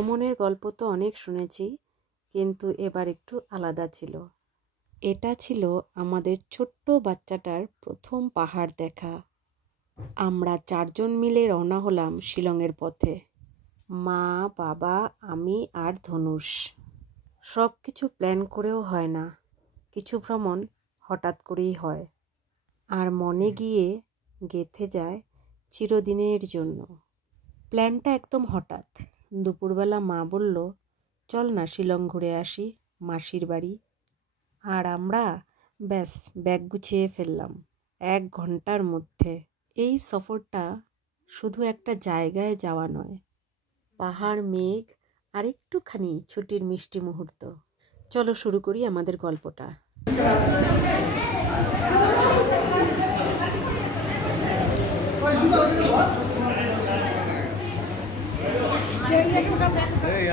ভ্রমণের গল্প তো অনেক শুনেছি, কিন্তু এবার একটু আলাদা ছিল। এটা ছিল আমাদের ছোট্ট বাচ্চাটার প্রথম পাহাড় দেখা। আমরা 4 জন মিলে রওনা হলাম শিলংয়ের পথে। মা, বাবা, আমি আর ধনুষ। সব কিছু প্ল্যান করেও হয় না, কিছু ভ্রমণ হঠাৎ করেই হয়, আর মনে গিয়ে গেঁথে যায় চিরদিনের জন্য। প্ল্যানটা একদম হঠাৎ। দুপুরবেলা মা বলল, চল না শিলং ঘুরে আসি, মাসির বাড়ি। আর আমরা ব্যাস ব্যাগ গুছিয়ে ফেললাম 1 ঘন্টার মধ্যে। এই সফরটা শুধু একটা জায়গায় যাওয়া নয়, পাহাড়, মেঘ আর একটুখানি ছুটির মিষ্টি মুহূর্ত। চলো শুরু করি আমাদের গল্পটা। Hey,